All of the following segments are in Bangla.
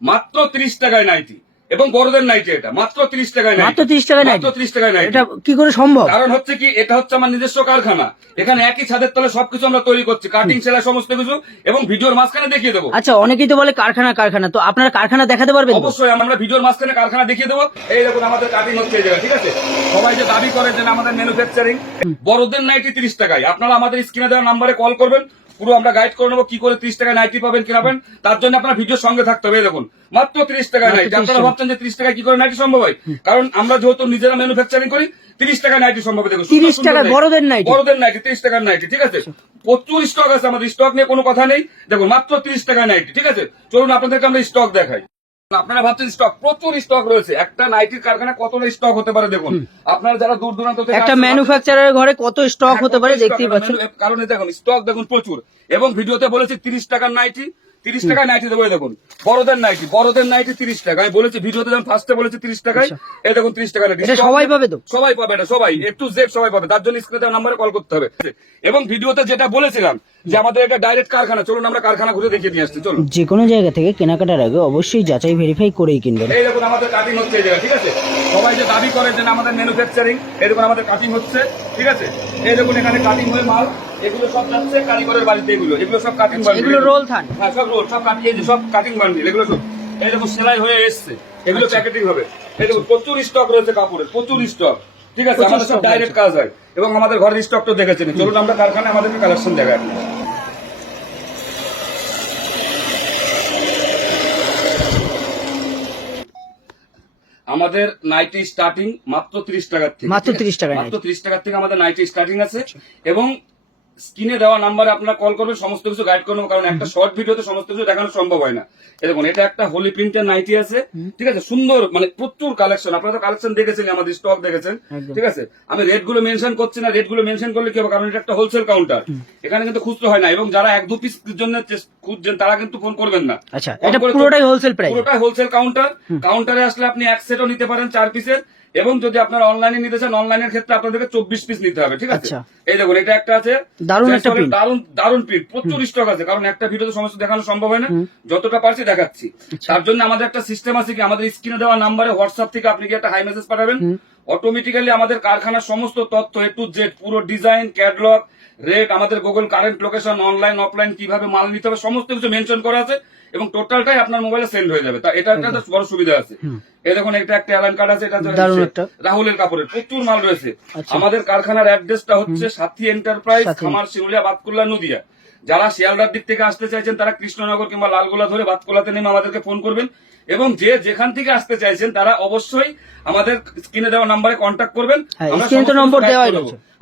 মাত্র 30 টাকায় নাইটি এবং বড়দের নাইটি, এটা মাত্র 30 টাকায় মাত্র 30 টাকায় নাইটি। মাত্র 30 টাকায় নাইটি। এটা কি করে সম্ভব? কারণ হচ্ছে কি, এটা হচ্ছে আমার নিজস্ব কারখানা। এখানে একই ছাদের তলে সবকিছু আমরা তৈরি করছি, কাটিং সেলাই সমস্ত কিছু, এবং ভিডিওর মাঝখানে দেখিয়ে দেবো। আচ্ছা, অনেকেই তো বলে কারখানা কারখানা, তো আপনার কারখানা দেখাতে পারবেন তো? অবশ্যই আমরা ভিডিওর মাঝখানে কারখানা দেখিয়ে দেবো। এই দেখুন আমাদের কাটিং হচ্ছে এই জায়গায়, ঠিক আছে। সবাই যে দাবি করে যে আমাদের ম্যানুফ্যাকচারিং, বড়দের নাইটি 30 টাকায়। আপনারা আমাদের স্ক্রিনে দেওয়া নাম্বারে কল করবেন, পুরো আমরা গাইড করে নেবো কি করে 30 টাকায় নাইটি পাবেন কি পাবেন। তার জন্য আপনার ভিডিওর সঙ্গে থাকতে হবে। এই দেখুন মাত্র 30 টাকায় নাইটি। আপনারা ভাবছেন যে 30 টাকায় কি করে নাইটি সম্ভব হয়, কারণ আমরা যেহেতু নিজেরা ম্যানুফ্যাকচারিং করি, 30 টাকায় নাইটি সম্ভব। দেখুন 30 টাকায় বড়দের নাইটি, বড়দের নাইটি 30 টাকার নাইটি, ঠিক আছে। প্রচুর স্টক আছে আমাদের, স্টক নিয়ে কোনো কথা নেই। দেখুন মাত্র 30 টাকায় নাইটি, ঠিক আছে। চলুন আপনাদেরকে আমরা স্টক দেখাই। আপনারা ভাবছেন স্টক, প্রচুর স্টক রয়েছে। একটা নাইটির কারখানা কতটা স্টক হতে পারে দেখুন। আপনারা যারা দূর দূরান্ত থেকে একটা ম্যানুফ্যাকচারারের ঘরে কত স্টক হতে পারে দেখতেই পাচ্ছেন। কারণ দেখুন স্টক দেখুন প্রচুর। এবং ভিডিওতে বলেছি 30 টাকার নাইটি, 30 টাকায় নাইটি দেবো। দেখুন বড়দের নাইটি, বড়দের নাইটি 30 টাকা। আমি বলেছি ভিডিওতে যখন ফার্স্টে বলেছি 30 টাকায়। এই দেখুন 30 টাকা নাইটি। এটা সবাই পাবে তো? সবাই পাবে, এটা সবাই একটু জেড সবাই পাবে। তার জন্য স্ক্রিনে দেওয়া নাম্বারে কল করতে হবে। এবং ভিডিওতে যেটা বলেছিলাম যে আমাদের এটা ডাইরেক্ট কারখানা, চলুন আমরা কারখানা ঘুরে দেখিয়ে নিয়ে আসছি। চলুন। যে কোনো জায়গা থেকে কেনাকাটার আগে অবশ্যই যাচাই ভেরিফাই করেই কিনবেন। এই দেখুন আমাদের কাটিং হচ্ছে এই জায়গায়, ঠিক আছে। সবাই যে দাবি করে যে আমাদের ম্যানুফ্যাকচারিং, এই দেখুন আমাদের কাটিং হচ্ছে, ঠিক আছে। এই দেখুন এখানে কাটিং হয়ে মাল, এগুলো সব যাচ্ছে কারিগরের বাড়িতে। এগুলো সব কাটিং বান্ডিল, এগুলো রোল থান। হ্যাঁ সব রোল, সব কাটিং, এই যে সব কাটিং বান্ডিল, এগুলো সব এই দেখুন সেলাই হয়ে এসছে, এগুলো প্যাকেটিং হবে। এই দেখুন প্রচুর স্টক রয়েছে কাপড়ের, প্রচুর স্টক, ঠিক আছে। আমাদের সব ডাইরেক্ট কাজ হয় এবং আমাদের ঘরের স্টক তো দেখেছেন। চলুন আমরা কারখানায় আমাদেরকে কালেকশন দেখাই। আমাদের নাইটি স্টার্টিং মাত্র 30 টাকার থেকে, মাত্র 30 টাকা, মাত্র 30 টাকার থেকে আমাদের নাইটি স্টার্টিং আছে। এবং স্ক্রিনে দেওয়া নাম্বারে আপনারা কল করবেন, সমস্ত কিছু গাইড করে নেবো। কারণ একটা শর্ট ভিডিওতে সমস্ত কিছু দেখানো সম্ভব হয় না। এই দেখুন এটা একটা হোলি প্রিন্টের নাইটি আছে, ঠিক আছে। সুন্দর, মানে প্রচুর কালেকশন। আপনারা তো কালেকশন দেখেছেন, আমাদের স্টক দেখেছেন, ঠিক আছে। আমি রেট গুলো মেনশন করছি না, রেট গুলো মেনশন করলে কি হবে, কারণ এটা একটা হোলসেল কাউন্টার, এখানে কিন্তু খুচরো হয় না। এবং যারা 1-2 পিস জন্য খুঁজছেন তারা কিন্তু ফোন করবেন না। আচ্ছা, এটা পুরোটাই হোলসেল প্রাইস, পুরোটাই হোলসেল কাউন্টার। কাউন্টারে আসলে আপনি এক সেটও নিতে পারেন 4 পিসের, এবং যদি আপনারা অনলাইনে নিতে চান, অনলাইনের ক্ষেত্রে আপনাদেরকে 24 পিস নিতে হবে, ঠিক আছে। এই দেখুন এটা একটা আছে, দারুণ একটা প্রিন্ট, দারুণ প্রিন্ট, প্রচুর স্টক আছে। কারণ একটা ভিডিওতে সমস্ত দেখানো সম্ভব হয় না, যতটা পারছি দেখাচ্ছি। তার জন্য আমাদের একটা সিস্টেম আছে কি, আমাদের স্ক্রিনে দেওয়া নাম্বারে হোয়াটসঅ্যাপ থেকে আপনি কি একটা হাই মেসেজ পাঠাবেন, অটোমেটিক্যালি আমাদের কারখানার সমস্ত তথ্য এ টু জেড, পুরো ডিজাইন, ক্যাটালগ, রেট, আমাদের Google current location, online offline কিভাবে মাল নিতে হবে সমস্ত কিছু মেনশন করা আছে, এবং টোটালটাই আপনার মোবাইলে সেন্ড হয়ে যাবে। তা এটা একটা বড় সুবিধা আছে। এই দেখুন এটা একটা অ্যালান কার্ড আছে, এটা রাহুলের কাপড়ের প্রচুর মাল রয়েছে। আমাদের কারখানার অ্যাড্রেসটা হচ্ছে সাথী এন্টারপ্রাইজ, খামার শিমুলিয়া, বাতকুল্লা, নদিয়া। যারা শিয়ালদার দিক থেকে আসতে চাইছেন তারা কৃষ্ণনগর কিংবা লালগোলা ধরে বাতকুলাতে নেমে আমাদেরকে ফোন করবেন। এবং যে যেখান থেকে আসতে চাইছেন তারা অবশ্যই আমাদের স্ক্রিনে দেওয়া নাম্বারে কন্ট্যাক্ট করবেন।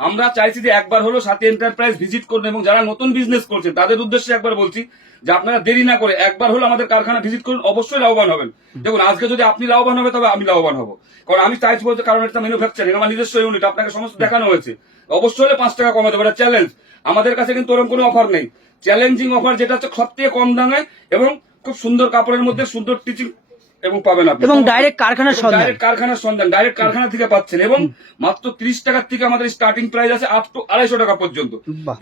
আমরা চাইছি যে একবার হলো সাথী এন্টারপ্রাইজ ভিজিট করবেন। এবং যারা নতুন বিজনেস করছেন তাদের উদ্দেশ্যে একবার বলছি যে আপনারা দেরি না করে একবার হলো আমাদের কারখানা ভিজিট করুন, অবশ্যই লাভবান হবেন। দেখুন আজকে যদি আপনি লাভবান হবে তবে আমি লাভবান হবো, কারণ আমি চাইছি বলতে, কারণ এটা ম্যানুফ্যাকচারিং, আমার নিজস্ব ইউনিট, আপনাকে সমস্ত দেখানো হয়েছে। অবশ্যই হলে 5 টাকা কমে দেবো, এটা চ্যালেঞ্জ। আমাদের কাছে কিন্তু ওরকম কোনো অফার নেই, চ্যালেঞ্জিং অফার, যেটা হচ্ছে সব থেকে কম দামে এবং খুব সুন্দর কাপড়ের মধ্যে সুন্দর টিচিং এবং পাবেন আপনি, এবং ডাইরেক্ট কারখানার সন্ধান ডাইরেক্ট কারখানা থেকে পাচ্ছেন। এবং মাত্র 30 টাকার থেকে আমাদের স্টার্টিং প্রাইস আছে আপ টু 250 টাকা পর্যন্ত।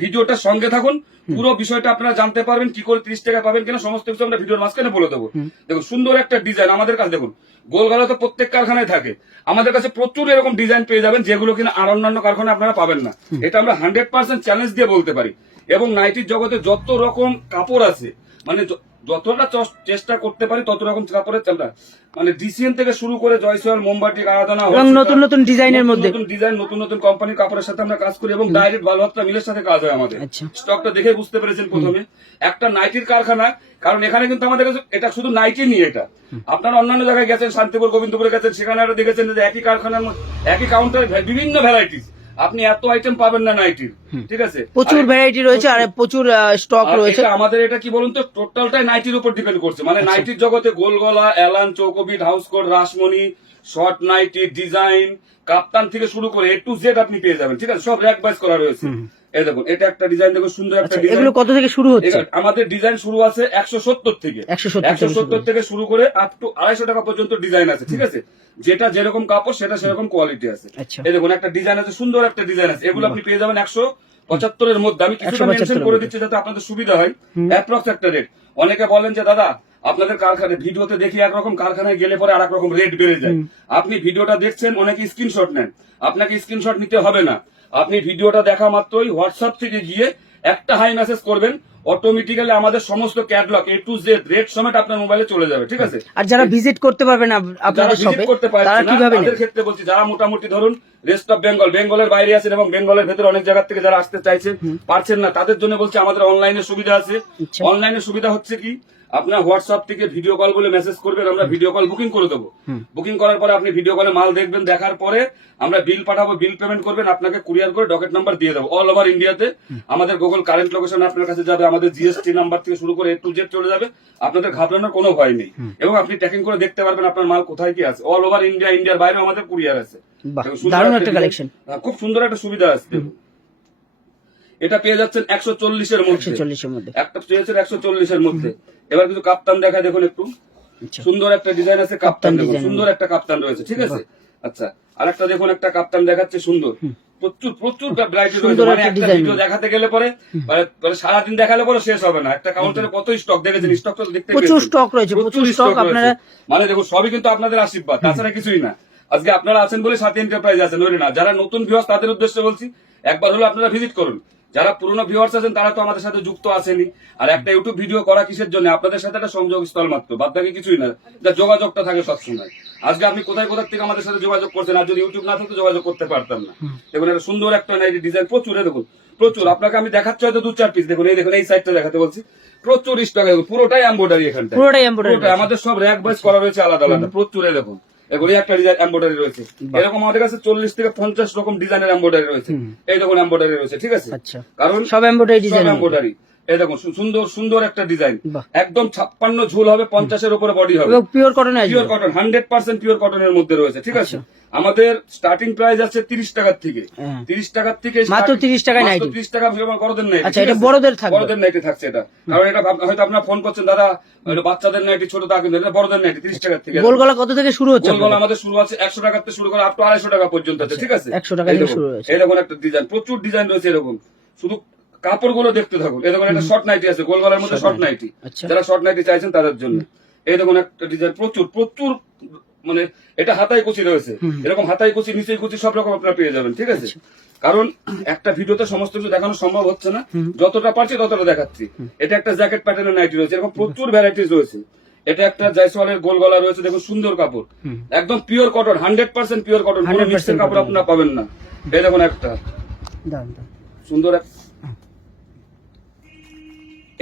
ভিডিওটার সঙ্গে থাকুন, পুরো বিষয়টা আপনারা জানতে পারবেন, কি করে 30 টাকা পাবেন কিনা সমস্ত কিছু আমরা ভিডিওর মাঝখানে বলে দেবো। দেখুন সুন্দর একটা ডিজাইন আমাদের কাছে, দেখুন গোলগালা তো প্রত্যেক কারখানায় থাকে, আমাদের কাছে প্রচুর এরকম ডিজাইন পেয়ে যাবেন, যেগুলো কিনা আর অন্যান্য কারখানায় আপনারা পাবেন না। এটা আমরা 100% চ্যালেঞ্জ দিয়ে বলতে পারি। এবং নাইটির জগতে যত রকম কাপড় আছে, মানে যতটা চেষ্টা করতে পারি তত রকম কাপড়ের চামড়া, মানে ডিসিএন থেকে শুরু করে জয়সওয়াল, মোমবাটি, আরাধনা, নতুন নতুন ডিজাইনের মধ্যে, নতুন ডিজাইন, নতুন নতুন কোম্পানির কাপড়ের সাথে আমরা কাজ করি। এবং ডাইরেক্ট ভালোবাসা মিলের সাথে কাজ হয় আমাদের। স্টকটা দেখে বুঝতে পেরেছেন প্রথমে, একটা নাইটির কারখানা। কারণ এখানে কিন্তু আমাদের কাছে এটা শুধু নাইটি নিয়ে, এটা আপনারা অন্যান্য জায়গায় গেছেন, শান্তিপুর, গোবিন্দপুরে গেছেন, সেখানে আরো দেখেছেন যে একই কারখানার একই কাউন্টারে বিভিন্ন ভ্যারাইটিস, আপনি এত আইটেম পাবেন না নাইটির, ঠিক আছে। প্রচুর ভ্যারাইটি রয়েছে আর প্রচুর স্টক রয়েছে। আমাদের এটা কি বলুন তো, টোটালটাই নাইটির উপর ডিপেন্ড করছে। মানে নাইটির জগতে গোলগলা, অ্যালান, চৌকোবিট, housecoat, Rashmoni, short nightie, design, kaftan থেকে শুরু করে এ টু জেড আপনি পেয়ে যাবেন, ঠিক আছে। সব র্যাক বাইজ করা রয়েছে। এই দেখুন এটা একটা ডিজাইন, দেখুন সুন্দর একটা ডিজাইন। এগুলো কত থেকে শুরু হচ্ছে? আমাদের ডিজাইন শুরু আছে 170 থেকে, 170 থেকে শুরু করে আপ টু 250 টাকা পর্যন্ত ডিজাইন আছে, ঠিক আছে। যেটা যেরকম কাপড় সেটা সেরকম কোয়ালিটি আছে। এই দেখুন একটা ডিজাইন আছে, সুন্দর একটা ডিজাইন আছে। এগুলো আপনি পেয়ে যাবেন 175 এর মধ্যে। আমি কিছুটা মেনশন করে দিচ্ছি যাতে আপনাদের সুবিধা হয়। অ্যাপ্রক্স একটা রেট। অনেকে বলেন যে দাদা আপনাদের কারখানায় ভিডিওতে দেখি একরকম, কারখানায় গেলে পরে আর এক রকম রেট বেড়ে যায়। আপনি ভিডিওটা দেখছেন, অনেকে স্ক্রিনশট নেন, আপনাকে স্ক্রিনশট নিতে হবে না। আপনি ভিডিওটা দেখা মাত্রই হোয়াটসঅ্যাপ থেকে গিয়ে একটা হাই মেসেজ করবেন, অটোমেটিক্যালি আমাদের সমস্ত catalogue A to Z rate সমেত আপনার মোবাইলে চলে যাবে, ঠিক আছে? আর যারা ভিজিট করতে পারবে না যারা আপনাদের ভিজিট শপে করতে পারছে তারা না কিভাবে তাদের নেবে? ক্ষেত্রে বলছি, যারা মোটামুটি ধরুন রেস্ট অফ বেঙ্গল, বেঙ্গলের বাইরে আছেন এবং বেঙ্গলের ভেতরে অনেক জায়গা থেকে যারা আসতে চাইছেন পারছেন না, তাদের জন্য বলছি আমাদের অনলাইনে সুবিধা আছে। আচ্ছা। অনলাইনে সুবিধা হচ্ছে কি, আপনার হোয়াটসঅ্যাপ থেকে ভিডিও কল বলে মেসেজ করবেন, আমরা ভিডিও কল বুকিং করে দেবো। বুকিং করার পরে আপনি ভিডিও কলে মাল দেখবেন, দেখার পরে আমরা বিল পাঠাবো, বিল পেমেন্ট করবেন, আপনাকে কুরিয়ার করে ডকেট নাম্বার দিয়ে দেবো। অল ওভার ইন্ডিয়াতে আমাদের গুগল কারেন্ট লোকেশন আপনার কাছে যাবে, আমাদের জিএসটি নাম্বার থেকে শুরু করে A to Z চলে যাবে, আপনাদের ঘাবড়ানোর কোনো ভয় নেই। এবং আপনি ট্র্যাকিং করে দেখতে পারবেন আপনার মাল কোথায় কি আছে। অল ওভার ইন্ডিয়া, ইন্ডিয়ার বাইরেও আমাদের কুরিয়ার আছে। বাহ, দেখুন, সুন্দর দারুণ একটা একটা design। কালেকশন। হ্যাঁ, খুব সুন্দর একটা সুবিধা আছে। দেখুন, এটা পেয়ে যাচ্ছেন 140-এর মধ্যে, 140 এর মধ্যে। একটা পেয়েছেন 140-এর মধ্যে। এবার কিছু কাপ্তান দেখায়, দেখুন একটু আচ্ছা। সুন্দর একটা ডিজাইন আছে, কাপ্তান দেখুন, design। সুন্দর একটা কাপ্তান রয়েছে, ঠিক আছে? আচ্ছা, আরেকটা দেখুন, একটা কাপ্তান দেখাচ্ছে সুন্দর, প্রচুর প্রচুর ভ্যারাইটি রয়েছে। সুন্দর মানে একটা একটা design। ভিডিও দেখাতে গেলে পরে মানে সারাদিন দেখালে পরে শেষ হবে না। একটা কাউন্টারে কত স্টক দেখেছেন, স্টক তো দেখতে প্রচুর পেয়েছেন। stock রয়েছে, প্রচুর stock রয়েছে। আপনারা- মানে দেখুন, সবই কিন্তু আপনাদের আশীর্বাদ, তাছাড়া কিছুই না। আজকে আপনারা আছেন বলে সাথী এন্টারপ্রাইজ আছেন, নইলে না। যারা নতুন ভিউয়ার্স তাদের উদ্দেশ্যে বলছি, একবার হলো আপনারা ভিজিট করুন। যারা পুরনো ভিউয়ার্স আছেন তারা তো আমাদের সাথে যুক্ত আছেনই। আর একটা ইউটিউব ভিডিও করা কিসের জন্য? আপনাদের সাথে একটা সংযোগ স্থল মাত্র, বাদ বাকি কিছুই না। যা যোগাযোগটা থাকে সবসময়। আজকে আপনি কোথায় কোথা থেকে আমাদের সাথে যোগাযোগ করছেন, আর যদি ইউটিউব না থাকতো যোগাযোগ করতে পারতাম না। দেখুন, একটা সুন্দর একটা ডিজাইন, প্রচুর, দেখুন প্রচুর। আপনাকে আমি দেখাচ্ছি হয়তো 2-4 পিস। দেখুন, এই দেখুন, এই সাইডটা দেখাতে বলছি, প্রচুর স্টক। দেখুন, পুরোটাই এমব্রয়ডারি, এখানটা পুরোটাই embroidery পুরোটাই আমাদের সব র‍্যাক ওয়াইজ করা রয়েছে আলাদা আলাদা, প্রচুর। এই দেখুন, দেখুন, এই একটা ডিজাইন এমব্রয়ডারি রয়েছে। এরকম আমাদের কাছে 40 থেকে 50 রকম ডিজাইনের এমব্রয়ডারি রয়েছে। এই দেখুন, এমব্রয়ডারি রয়েছে, ঠিক আছে? আচ্ছা। কারণ সব embroidery design এর মধ্যে। এমব্রয়ডারি। এই দেখুন, সুন্দর সুন্দর একটা ডিজাইন, বাহ। একদম 56 ঝুল হবে, 50-এর উপরে বডি হবে, এবং পিওর কটন আসবে। পিওর কটন, 100% পিওর কটনের মধ্যে রয়েছে, ঠিক আছে? আমাদের স্টার্টিং প্রাইস আছে 30 টাকার থেকে। হ্যাঁ। 30 টাকার থেকে মাত্র 30 টাকায় নাইটি। 30 টাকা বড়দের নাইটি। আচ্ছা, এটা বড়দের থাকবে। বড়দের নাইটি থাকছে এটা। কারণ এটা হয়তো আপনারা ফোন করছেন, দাদা এটা বাচ্চাদের নাইটি, ছোট তা কিন্তু এটা বড়দের নাইটি। 30 টাকার থেকে গোল গলা কত থেকে শুরু হচ্ছে? গোলগলা আমাদের শুরু আছে 100 টাকা থেকে শুরু করে আপ টু 250 টাকা পর্যন্ত আছে, ঠিক আছে? 100 টাকা এই থেকে দেখুন, শুরু হয়েছে। এরকম একটা ডিজাইন, প্রচুর ডিজাইন রয়েছে এরকম। শুধু কাপড়গুলো দেখতে থাকুন। এই দেখুন, একটা শর্ট নাইটি আছে, গোলগলার মধ্যে শর্ট নাইটি। আচ্ছা। যারা শর্ট নাইটি চাইছেন তাদের জন্য এই দেখুন একটা ডিজাইন, প্রচুর প্রচুর। মানে এটা হাতায় কুচি রয়েছে, এরকম হাতায় কুচি, নিচে কুচি, সব রকম আপনারা পেয়ে যাবেন, ঠিক আছে? কারণ একটা ভিডিওতে সমস্ত কিছু দেখানো সম্ভব হচ্ছে না, যতটা পারছি ততটা দেখাচ্ছি। এটা একটা জ্যাকেট প্যাটার্নের নাইটি রয়েছে, এরকম প্রচুর ভ্যারাইটিস রয়েছে। এটা একটা জয়সওয়ালের গোল গলা রয়েছে, দেখুন সুন্দর কাপড়, একদম পিওর কটন, 100% পিওর কটন, কোনো 100% মিক্সের কাপড় আপনারা পাবেন না। এই দেখুন একটা দাম দাম। সুন্দর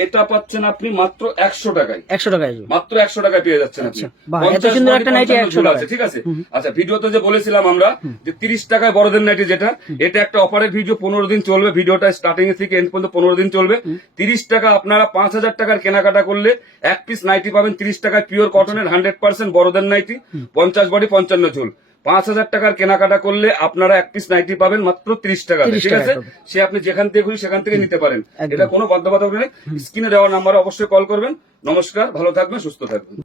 এটা পাচ্ছেন আপনি মাত্র 100 টাকায়। 100 টাকা আসবে। মাত্র 100 টাকায় পেয়ে যাচ্ছেন আপনি। আচ্ছা, বাহ, এত 50 সুন্দর একটা নাইটি 100 ঝুল টাকায়। আছে, ঠিক আছে? আচ্ছা, ভিডিওতে যে বলেছিলাম আমরা যে 30 টাকায় বড়দের নাইটি, যেটা এটা একটা অফারের ভিডিও, 15 দিন চলবে। ভিডিওটা স্টার্টিং এর থেকে এন্ড পর্যন্ত 15 দিন চলবে। 30 টাকা আপনারা 5000 টাকার কেনাকাটা করলে এক পিস নাইটি পাবেন 30 টাকায়, পিওর কটনের 100% বড়দের নাইটি, 50 বডি 55 ঝুল। 5000 টাকার কেনাকাটা করলে আপনারা এক পিস নাইটি পাবেন মাত্র 30 টাকা, 30 ঠিক আছে? টাকায় সে আপনি যেখান থেকে খুশি সেখান থেকে নিতে পারেন, একদম। এটা কোনো বাধ্যবাধকতা নেই। স্ক্রিনে দেওয়া নাম্বারে অবশ্যই কল করবেন। নমস্কার, ভালো থাকবেন, সুস্থ থাকবেন।